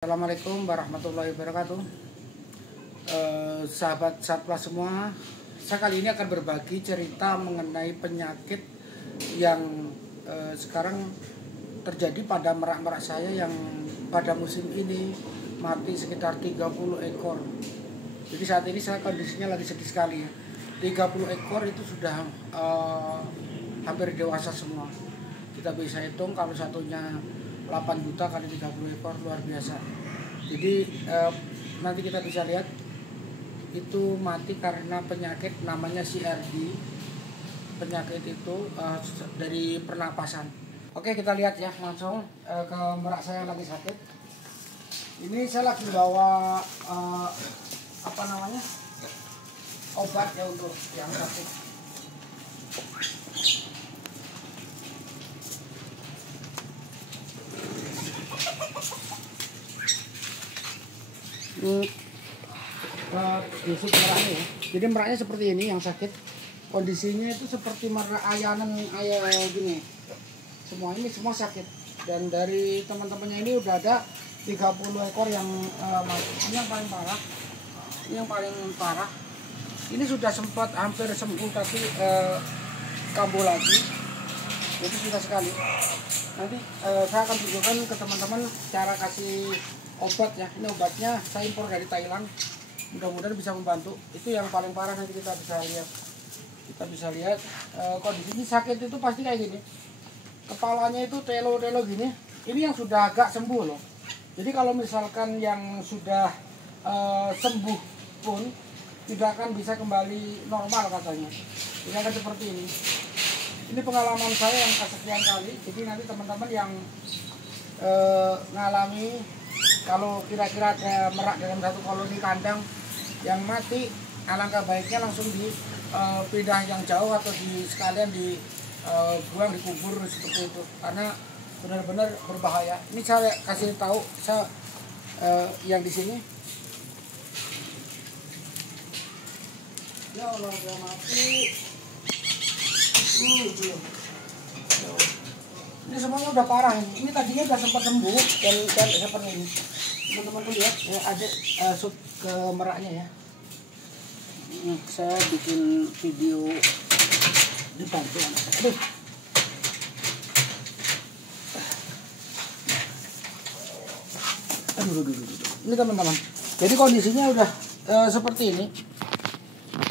Assalamualaikum warahmatullahi wabarakatuh. Sahabat satwa semua, saya kali ini akan berbagi cerita mengenai penyakit yang sekarang terjadi pada merak-merak saya yang pada musim ini mati sekitar 30 ekor. Jadi saat ini saya kondisinya lagi sedih sekali ya. 30 ekor itu sudah hampir dewasa semua. Kita bisa hitung kalau satunya 8 juta kali 30 ekor, luar biasa. Jadi nanti kita bisa lihat itu mati karena penyakit namanya CRD. Penyakit itu dari pernapasan. Oke, kita lihat ya langsung ke merak saya yang lagi sakit. Ini saya lagi bawa obat ya untuk yang sakit. Busuk meraknya ya. Jadi meraknya seperti ini yang sakit. Kondisinya itu seperti merak ayanan gini. Semua ini semua sakit. Dan dari teman-temannya ini udah ada 30 ekor yang mati. Ini yang paling parah. Ini yang paling parah. Ini sudah sempat hampir sembuh tapi kambuh lagi. Jadi susah sekali. Nanti saya akan tunjukkan ke teman-teman cara kasih obat ya. Ini obatnya saya impor dari Thailand. Mudah-mudahan bisa membantu. Itu yang paling parah, nanti kita bisa lihat. Kita bisa lihat kondisinya sakit itu pasti kayak gini. Kepalanya itu telo-telo gini. Ini yang sudah agak sembuh loh. Jadi kalau misalkan yang sudah sembuh pun tidak akan bisa kembali normal katanya. Ini akan seperti ini. Ini pengalaman saya yang kesekian kali. Jadi nanti teman-teman yang ngalami, kalau kira-kira ada merak dalam satu koloni kandang yang mati, alangkah baiknya langsung dipindah yang jauh atau sekalian dibuang, dikubur seperti itu, karena benar-benar berbahaya. Ini saya kasih tahu saya yang di sini. Ya Allah, udah mati. Belum. Ini semuanya udah parah ini. Ini tadinya udah sempat sembuh dan seperti ini. Teman-teman tuh lihat ya, ada sub ke meraknya ya. Saya bikin video dibantu anak saya. Aduh. Ini teman-teman. Jadi kondisinya udah seperti ini.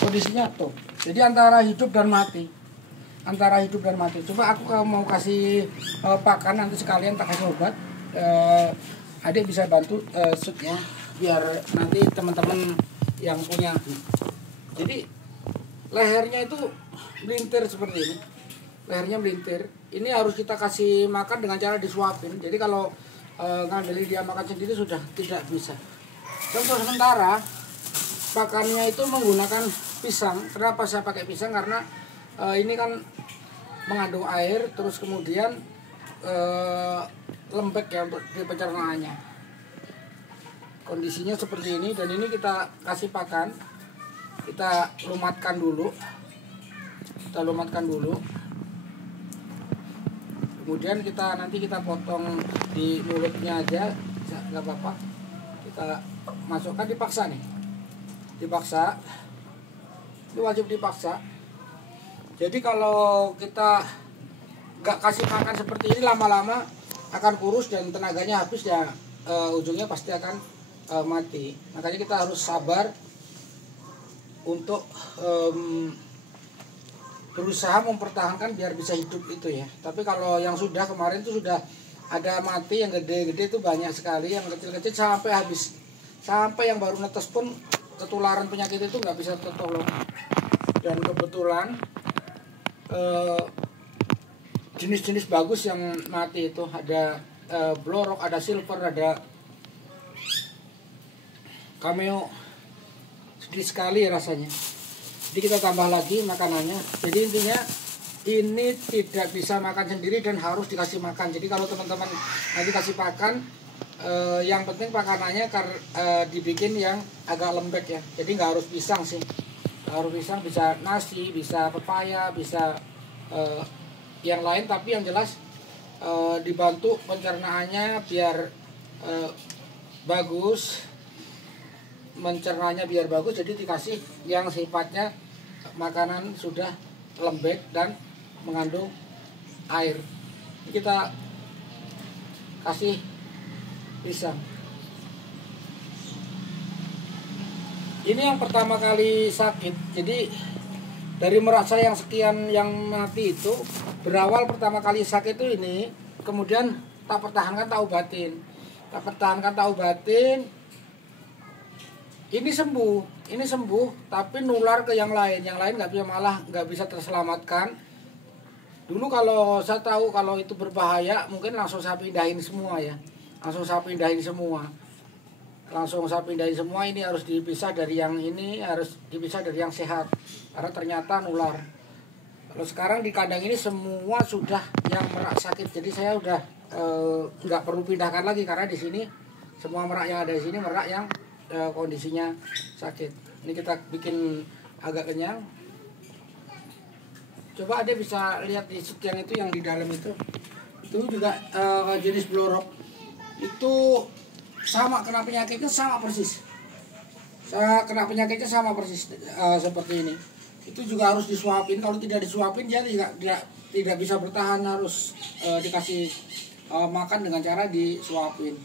Kondisinya tuh. Jadi antara hidup dan mati. Coba aku mau kasih pakan, nanti sekalian tak kasih obat. Adik bisa bantu shootnya biar nanti teman-teman yang punya. Jadi lehernya itu melintir seperti ini. Lehernya melintir. Ini harus kita kasih makan dengan cara disuapin. Jadi kalau ngandelin dia makan sendiri sudah tidak bisa. Dan untuk sementara pakannya itu menggunakan pisang. Kenapa saya pakai pisang? Karena ini kan mengandung air, terus kemudian lembek ya untuk di pencernaannya. Kondisinya seperti ini, dan ini kita kasih pakan, kita lumatkan dulu, kemudian nanti kita potong di mulutnya aja, nggak apa-apa. Kita masukkan, dipaksa nih, ini wajib dipaksa. Jadi kalau kita nggak kasih makan seperti ini, lama-lama akan kurus dan tenaganya habis ya, ujungnya pasti akan mati. Makanya kita harus sabar untuk berusaha mempertahankan biar bisa hidup itu ya. Tapi kalau yang sudah kemarin itu sudah ada mati, yang gede-gede itu banyak sekali, yang kecil-kecil sampai habis, sampai yang baru netes pun ketularan penyakit itu nggak bisa tertolong. Dan kebetulan jenis-jenis bagus yang mati itu ada blorok, ada silver, ada cameo, sedih sekali rasanya. Jadi kita tambah lagi makanannya. Jadi intinya ini tidak bisa makan sendiri dan harus dikasih makan. Jadi kalau teman-teman nanti kasih pakan, yang penting pakanannya dibikin yang agak lembek ya. Jadi nggak harus pisang sih. Harus pisang, bisa nasi, bisa pepaya, bisa yang lain, tapi yang jelas dibantu pencernaannya biar bagus, mencernanya biar bagus, jadi dikasih yang sifatnya makanan sudah lembek dan mengandung air. Kita kasih pisang. Ini yang pertama kali sakit, jadi dari merak saya yang sekian yang mati itu, berawal pertama kali sakit itu ini, kemudian tak pertahankan, tak obatin, ini sembuh, tapi nular ke yang lain nggak bisa, malah nggak bisa terselamatkan. Dulu kalau saya tahu kalau itu berbahaya, mungkin langsung saya pindahin semua ya, langsung saya pindahin semua. Ini harus dipisah dari yang ini, harus dipisah dari yang sehat, karena ternyata nular. Kalau sekarang di kandang ini semua sudah yang merak sakit, jadi saya udah nggak perlu pindahkan lagi, karena di sini semua merak yang ada di sini merak yang kondisinya sakit. Ini kita bikin agak kenyang. Coba Ade bisa lihat di sekian itu yang di dalam itu juga jenis blorok. Itu sama kena penyakitnya sama persis. Seperti ini. Itu juga harus disuapin. Kalau tidak disuapin dia tidak bisa bertahan, harus dikasih makan dengan cara disuapin.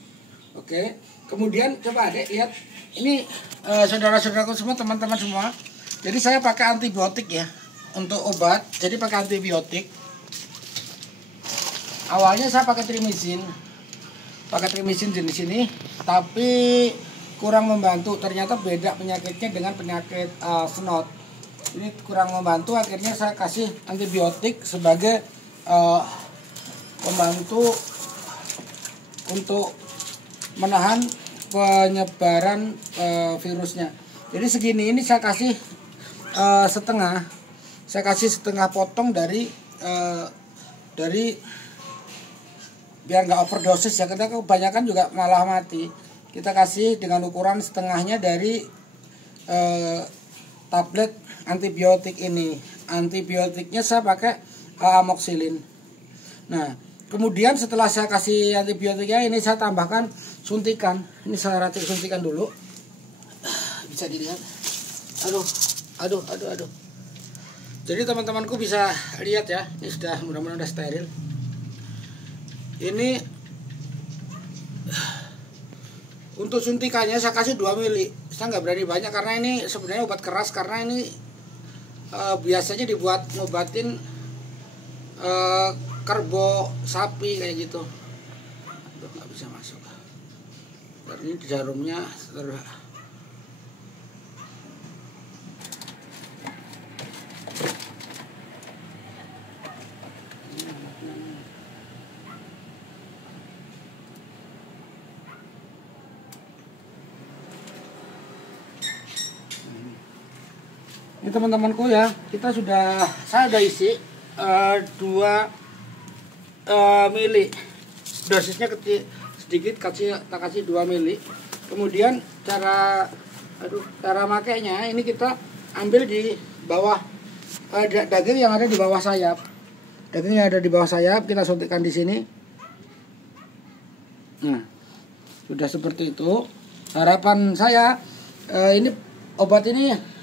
Oke. Kemudian coba Adek lihat ini, saudara-saudaraku semua, teman-teman semua. Jadi saya pakai antibiotik ya untuk obat. Jadi pakai antibiotik. Awalnya saya pakai trimizin jenis ini, tapi kurang membantu. Ternyata beda penyakitnya dengan penyakit snot. Ini kurang membantu, akhirnya saya kasih antibiotik sebagai pembantu untuk menahan penyebaran virusnya. Jadi segini ini saya kasih setengah potong dari biar nggak overdosis ya, karena kebanyakan juga malah mati. Kita kasih dengan ukuran setengahnya dari tablet antibiotik ini. Antibiotiknya saya pakai amoxicillin. Nah, kemudian setelah saya kasih antibiotiknya ini, saya tambahkan suntikan. Ini saya racik suntikan dulu. Bisa dilihat. Aduh. Jadi teman-temanku bisa lihat ya, ini sudah, mudah-mudahan sudah steril. Ini untuk suntikannya saya kasih 2 mili. Saya nggak berani banyak karena ini sebenarnya obat keras, karena ini biasanya dibuat ngobatin kerbo sapi kayak gitu. Nggak bisa masuk. Dan ini jarumnya ini teman-temanku ya, saya udah isi 2 mili. Dosisnya kecil sedikit, tak kasih 2 mili. Kemudian cara makainya ini, kita ambil di bawah daging yang ada di bawah sayap. Daging yang ada di bawah sayap kita suntikkan di sini. Nah, sudah seperti itu. Harapan saya ini obat ini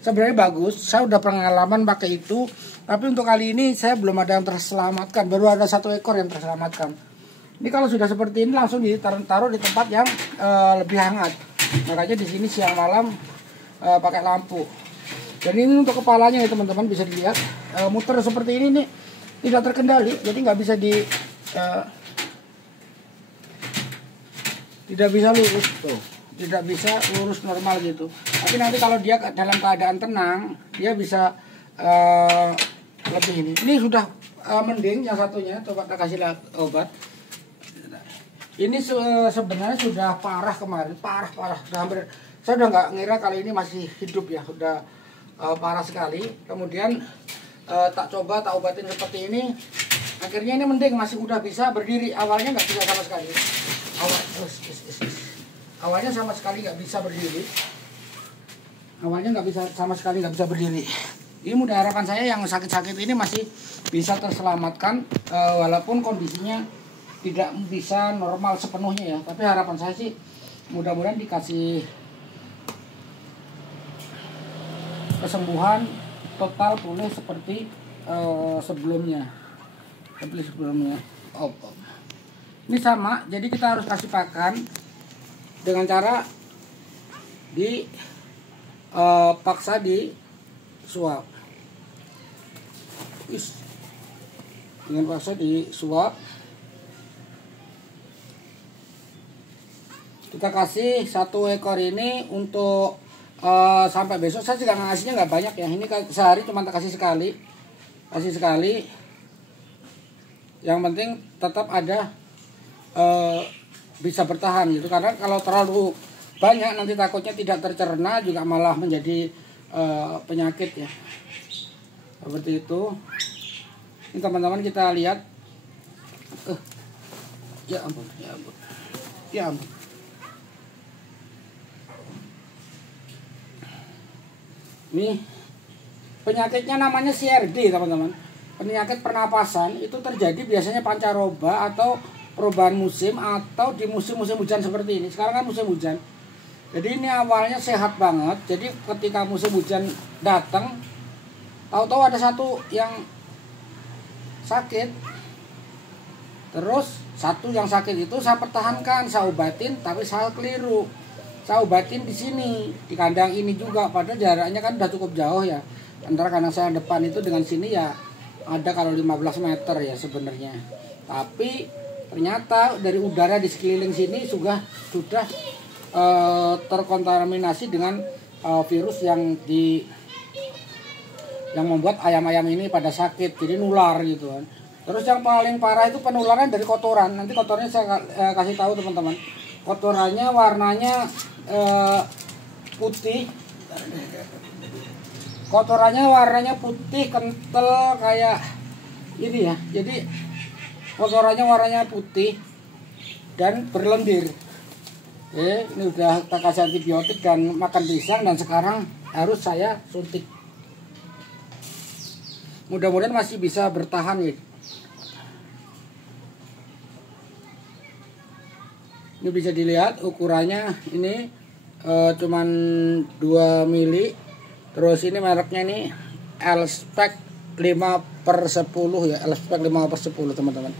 sebenarnya bagus. Saya udah pengalaman pakai itu, tapi untuk kali ini saya belum ada yang terselamatkan. Baru ada 1 ekor yang terselamatkan. Ini kalau sudah seperti ini langsung ditaruh di tempat yang lebih hangat. Makanya di sini siang malam pakai lampu. Dan ini untuk kepalanya ya teman-teman, bisa dilihat muter seperti ini nih, tidak terkendali. Jadi nggak bisa tidak bisa lurus tuh. Tidak bisa lurus normal gitu. Tapi nanti kalau dia dalam keadaan tenang, dia bisa lebih ini. Ini sudah mending yang satunya. Coba kita kasih obat. Ini sebenarnya sudah parah kemarin, parah. Saya udah nggak ngira kali ini masih hidup ya, sudah parah sekali. Kemudian tak obatin seperti ini. Akhirnya ini mending, masih udah bisa berdiri. Awalnya nggak bisa sama sekali. Awalnya sama sekali nggak bisa berdiri. Ini mudah, harapan saya yang sakit-sakit ini masih bisa terselamatkan, walaupun kondisinya tidak bisa normal sepenuhnya ya. Tapi harapan saya sih mudah-mudahan dikasih kesembuhan total pulih seperti sebelumnya. Ini sama, jadi kita harus kasih pakan dengan cara paksa di suap. Dengan paksa di suap. Kita kasih 1 ekor ini untuk sampai besok. Saya juga ngasihnya nggak banyak ya. Ini sehari cuma kasih sekali. Yang penting tetap ada bisa bertahan gitu. Karena kalau terlalu banyak nanti takutnya tidak tercerna, juga malah menjadi penyakit ya. Seperti itu. Ini teman-teman kita lihat. Ya ampun. Ini penyakitnya namanya CRD teman-teman. Penyakit pernapasan itu terjadi biasanya pancaroba atau perubahan musim atau di musim-musim hujan seperti ini. Sekarang kan musim hujan. Jadi ini awalnya sehat banget. Jadi ketika musim hujan datang, tahu-tahu ada satu yang sakit. Terus satu yang sakit itu saya pertahankan, saya obatin, tapi saya keliru. Saya obatin di sini, di kandang ini juga, padahal jaraknya kan udah cukup jauh ya. Antara kandang saya depan itu dengan sini ya ada kalau 15 meter ya sebenarnya. Tapi ternyata dari udara di sekeliling sini sudah terkontaminasi dengan virus yang membuat ayam-ayam ini pada sakit, jadi nular gitu kan. Terus yang paling parah itu penularan dari kotoran. Nanti kotornya saya kasih tahu teman-teman. Kotorannya warnanya putih. Kotorannya warnanya putih kental kayak ini ya. Jadi kotorannya warnanya putih dan berlendir. Ini udah kita kasih antibiotik dan makan pisang, dan sekarang harus saya suntik. Mudah-mudahan masih bisa bertahan ya. Ini bisa dilihat ukurannya ini cuman 2 mili. Terus ini mereknya ini L-Spec 5/10 ya, L-Spec 5/10 teman-teman.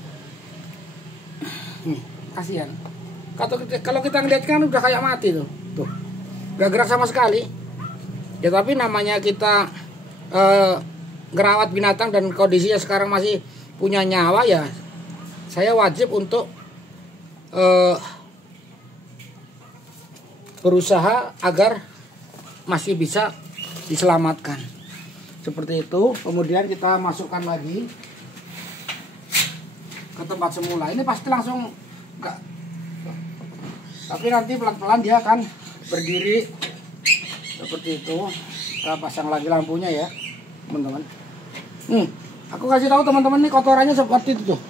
Kasihan. Kalau kita ngeliat kan udah kayak mati tuh. Gak gerak sama sekali. Ya tapi namanya kita ngerawat binatang dan kondisinya sekarang masih punya nyawa ya. Saya wajib untuk berusaha agar masih bisa diselamatkan. Seperti itu. Kemudian kita masukkan lagi ke tempat semula. Ini pasti langsung enggak, tapi nanti pelan-pelan dia akan berdiri seperti itu. Kita pasang lagi lampunya ya teman-teman. Nih aku kasih tahu teman-teman, nih kotorannya seperti itu tuh.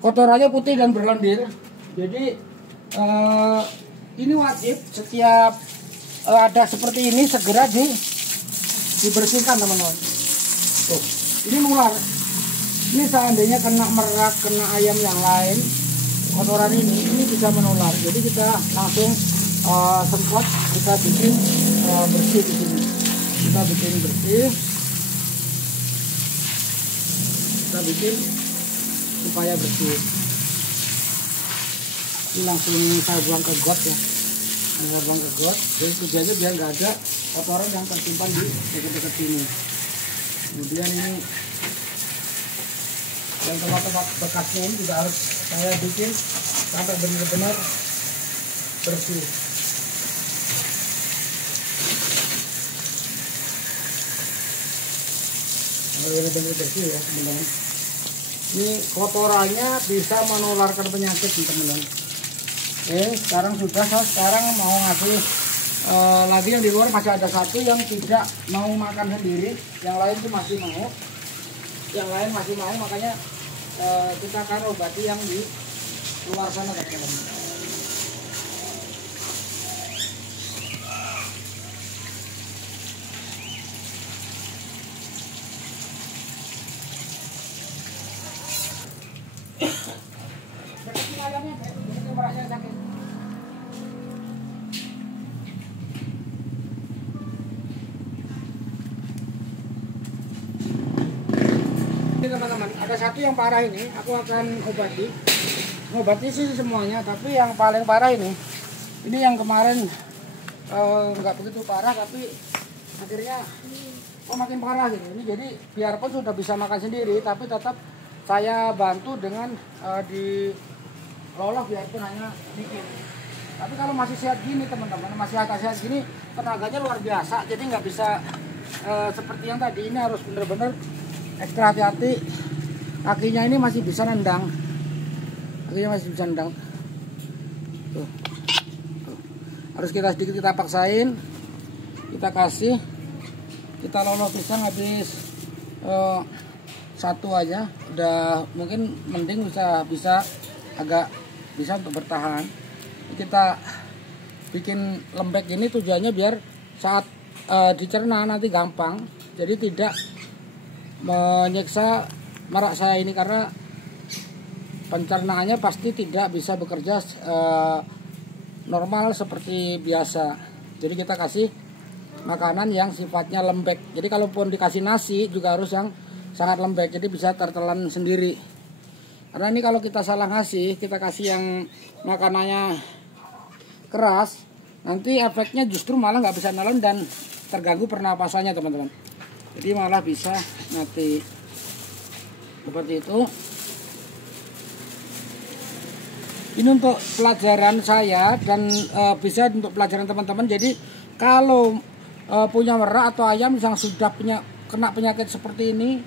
Kotorannya putih dan berlendir. Jadi ini wajib setiap ada seperti ini segera dibersihkan teman-teman. Tuh, ini nular. Ini seandainya kena merak, kena ayam yang lain, kotoran ini bisa menular. Jadi kita langsung semprot, kita bikin bersih di sini. Kita bikin bersih. Kita bikin supaya bersih. Ini langsung saya buang ke got ya. Saya buang ke got. Jadi tujuannya biar nggak ada kotoran yang tersimpan di dekat-dekat sini. Kemudian ini dan tempat-tempat bekasnya ini juga harus saya bikin sampai benar-benar bersih. Benar-benar bersih ya teman-teman. Ini kotorannya bisa menularkan penyakit teman-teman. Oke, sekarang sekarang mau ngasih lagi yang di luar masih ada satu yang tidak mau makan sendiri, yang lain itu masih mau. Yang lain masih mau, makanya kita akan obati yang di luar sana teman-teman. teman-teman, ada satu yang parah ini, aku akan ngobati sih semuanya, tapi yang paling parah ini yang kemarin nggak begitu parah, tapi akhirnya makin parah gitu. Ini jadi biarpun sudah bisa makan sendiri, tapi tetap saya bantu dengan diloloh biarpun hanya dikit. Tapi kalau masih sehat gini teman-teman, masih agak sehat gini, tenaganya luar biasa. Jadi nggak bisa seperti yang tadi. Ini harus benar-benar ekstra hati-hati. Kakinya ini masih bisa nendang. Kakinya masih bisa nendang. Tuh. Harus kita paksain. Kita kasih. Kita loloh pisang habis satu aja. Udah mungkin mending bisa agak bisa untuk bertahan. Kita bikin lembek ini tujuannya biar saat dicerna nanti gampang, jadi tidak menyiksa merak saya ini, karena pencernaannya pasti tidak bisa bekerja normal seperti biasa. Jadi kita kasih makanan yang sifatnya lembek. Jadi kalaupun dikasih nasi juga harus yang sangat lembek, jadi bisa tertelan sendiri. Karena ini kalau kita salah ngasih, kita kasih yang makanannya keras, nanti efeknya justru malah nggak bisa nelen dan terganggu pernapasannya teman-teman. Jadi malah bisa nanti seperti itu. Ini untuk pelajaran saya dan bisa untuk pelajaran teman-teman. Jadi kalau punya merak atau ayam yang sudah kena penyakit seperti ini,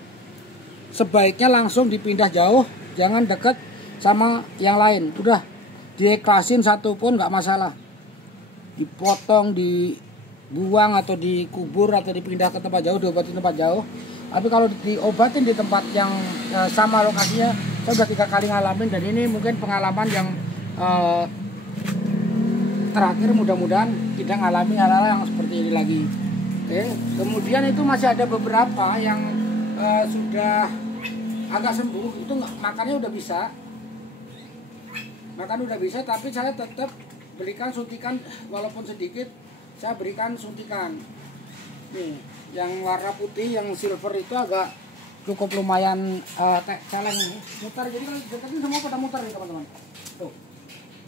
sebaiknya langsung dipindah jauh, jangan deket sama yang lain. Udah diiklasin satu pun nggak masalah, dipotong, dibuang atau dikubur atau dipindah ke tempat jauh, diobatin tempat jauh. Tapi kalau diobatin di tempat yang sama lokasinya, saya udah 3 kali ngalamin, dan ini mungkin pengalaman yang terakhir. Mudah-mudahan tidak ngalami hal-hal yang seperti ini lagi. Oke. Kemudian itu masih ada beberapa yang sudah agak sembuh, itu makannya udah bisa. Makan udah bisa, tapi saya tetap berikan suntikan, walaupun sedikit saya berikan suntikan. Nih, yang warna putih, yang silver itu agak cukup lumayan celeng ini. Muter, jadi kalau deketin semua pada muter nih teman-teman. Tuh,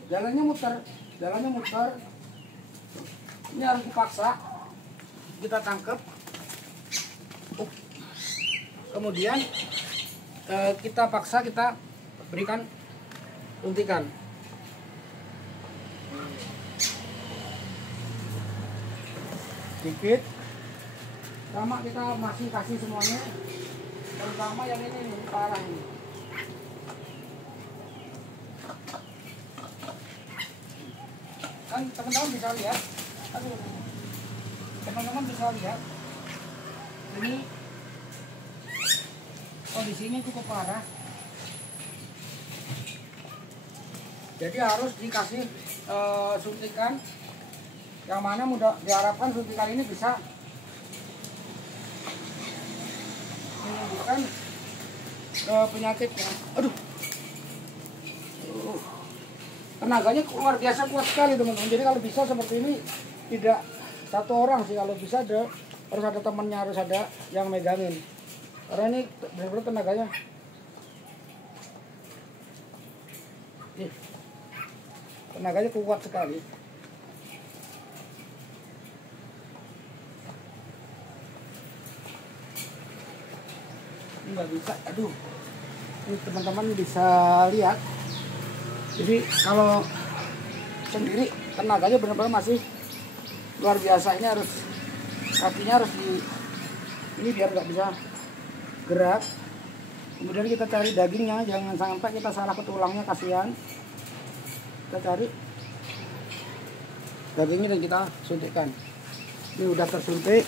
jalannya muter. Ini harus dipaksa, kita tangkap. Kemudian kita paksa, kita berikan suntikan. Sedikit. Sama kita masih kasih semuanya. Terutama yang ini parah ini. Kan teman-teman bisa lihat. Teman-teman bisa lihat. Ini kondisinya cukup parah. Jadi harus dikasih suntikan, yang mana mudah diharapkan suntikan ini bisa menyembuhkan penyakitnya. Aduh, tenaganya luar biasa kuat sekali teman-teman. Jadi kalau bisa seperti ini tidak satu orang sih, kalau bisa harus ada temannya, harus ada yang megangin. Karena ini benar-benar tenaganya. Tenaganya kuat sekali. Nggak bisa, aduh. Ini teman-teman bisa lihat. Jadi kalau sendiri tenaganya benar-benar masih luar biasa. Ini harus kakinya harus ini biar nggak bisa gerak. Kemudian kita cari dagingnya, jangan sampai kita salah ke tulangnya, kasihan. Kita cari dagingnya dan kita suntikkan. Ini udah tersuntik.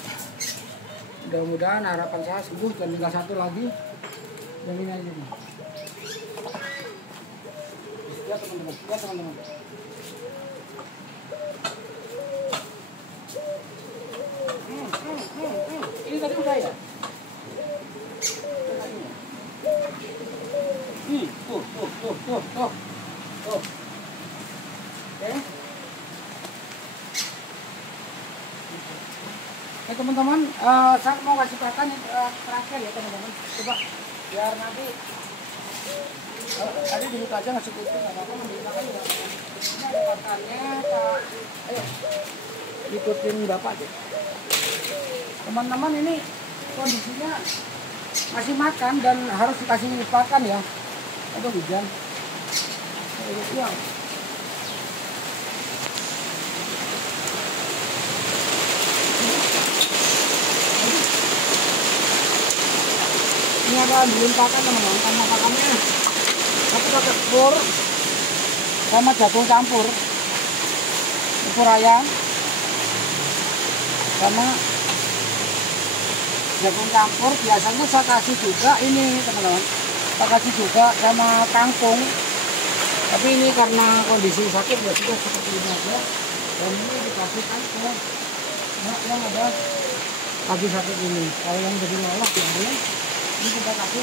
Mudah-mudahan harapan saya sembuh, dan tinggal satu lagi. Dan ini aja nih. Ya teman-teman, ya teman-teman. Ini tadi udah ya? Tuh. Oke. Oke teman-teman, saya mau kasih pakan yang terakhir ya teman-teman. Coba biar nanti tadi dulu aja ngasih kutu nggak apa-apa, mendilakan juga. Ini ada pakannya Pak. Ayo ikutin Bapak deh. Teman-teman, ini kondisinya masih makan dan harus dikasih pakan ya. Aduh hujan. Ya. Ini ada belum pakan teman-teman, sama pakannya. Aku pakai telur sama jagung campur, telur ayam sama jagung campur. Biasanya saya kasih juga ini teman-teman, saya kasih juga sama kangkung. Tapi ini karena kondisi sakit ya sudah seperti ini aja. Dan ini dikasih kangkung. Nah, yang ada lagi sakit ini. Kalau yang jadi nolak ya ini kita kasih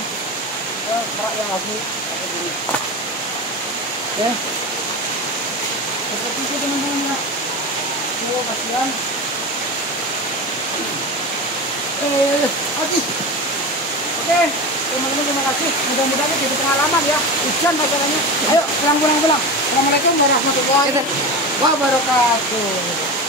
ke merak yang lagi sakit ini. Oke, seperti itu teman-teman ya. Kasihan. Oke, teman-teman, terima kasih. Mudah-mudahan jadi pengalaman ya. Hujan masalahnya. Ayo pulang. Assalamualaikum warahmatullahi wabarakatuh.